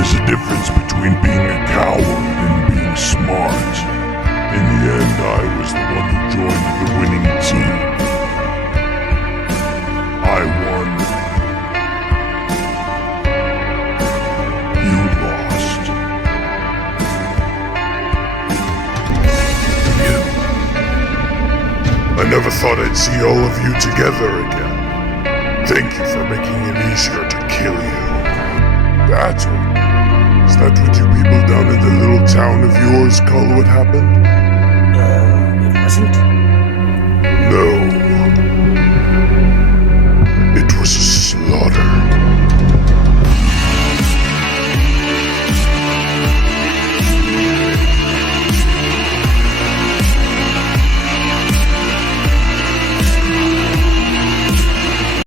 There's a difference between being a coward and being smart. In the end, I was the one who joined the winning team. I won. You lost. I never thought I'd see all of you together again. Thank you for making it easier to kill you. Battle? Is that what you people down in the little town of yours call what happened? It wasn't? No.